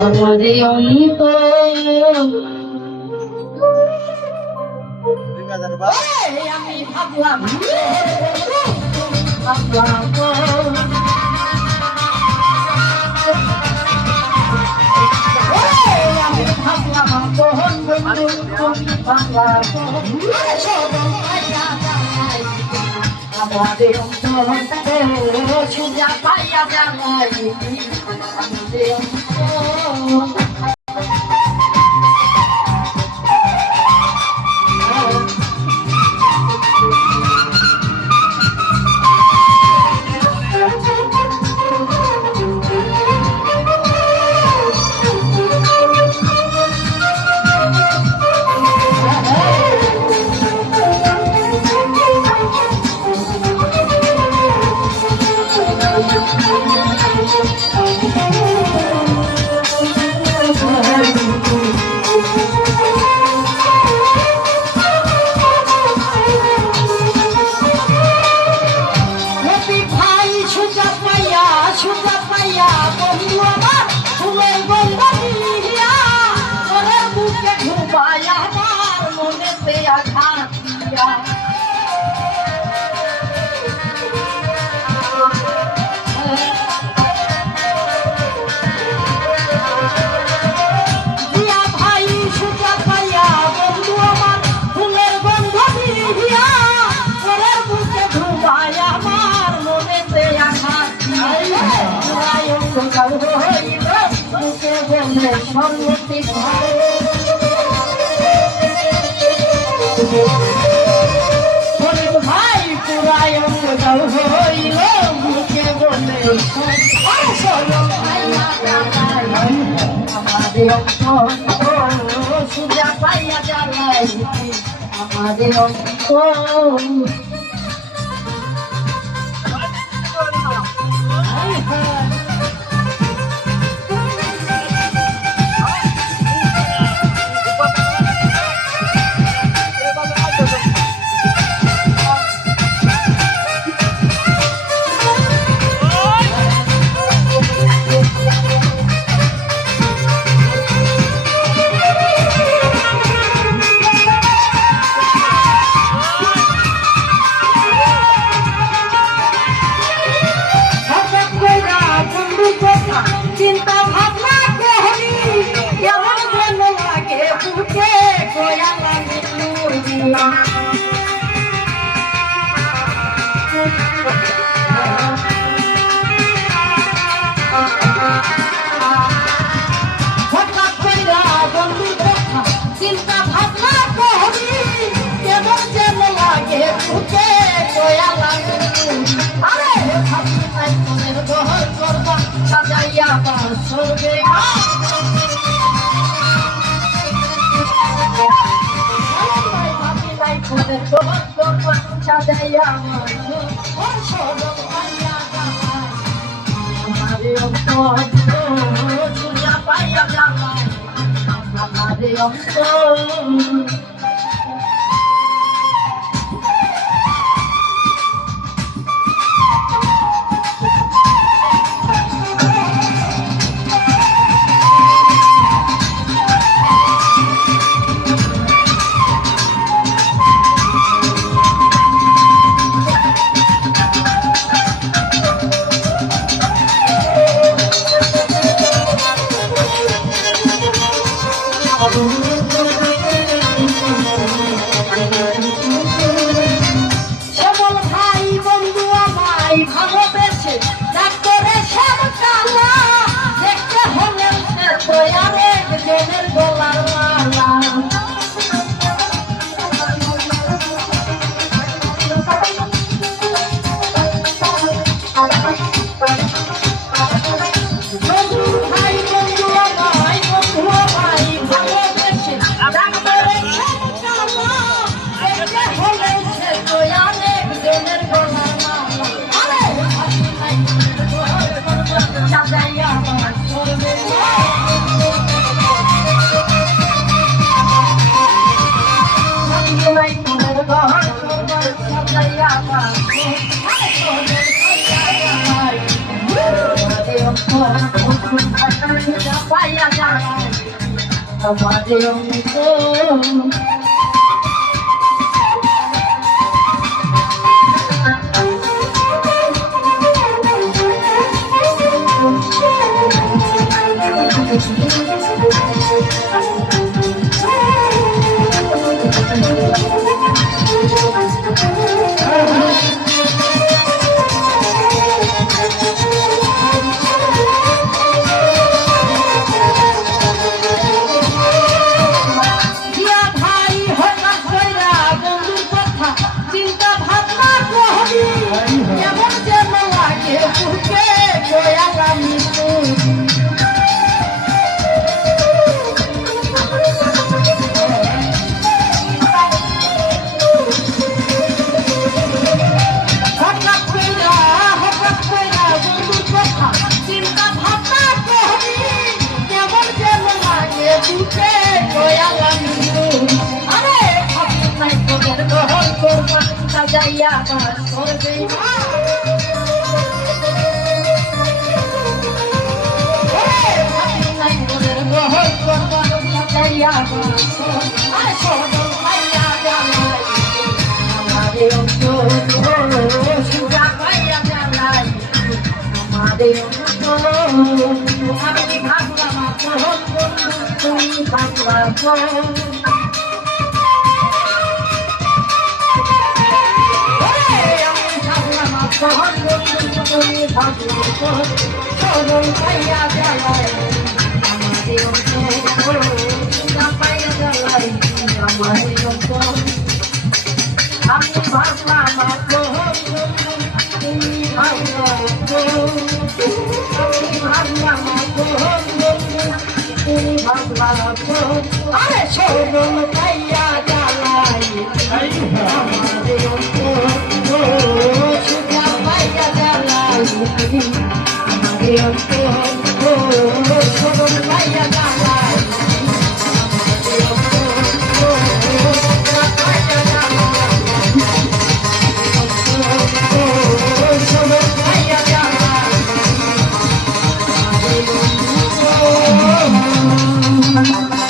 আমারে অন্ত আমি ভাবলাম আমি ভাবলাম কোন বন্ধু আমাদের অন্ত সুজা পাইয়া জানাই আমাদের অন্ত ভাই পুরায় হইল মুখে বলে আমাদের সুজা পাইয়া জ্বালাই আমাদের অন্ত চিন্তা ভাবনা করি কেমন যেন লাগে বুকে গোয়া লাগে হঠাৎ কইরা বন্ধুর কথা চিন্তা ভাবনা করি কেমন যেন লাগে বুকে গোয়া লাগে আরে ভাবি নাই মনের ঘর করবা সাজাইয়া বাসবে ভাবি নাই মনের ঘর করবা সাজাইয়া আমারে অন্ত সুজা পাইয়া জানাই আমারে অন্ত শ্যামল ভাই বন্ধু আমায় ভালোবেসে ডাক্তারে শ্যাম কালা দেখতে হলে আরেক জনের গলার মালা Bye. পাইয়া জ্বালাই আমাদের অন্তর Jaya Basore Are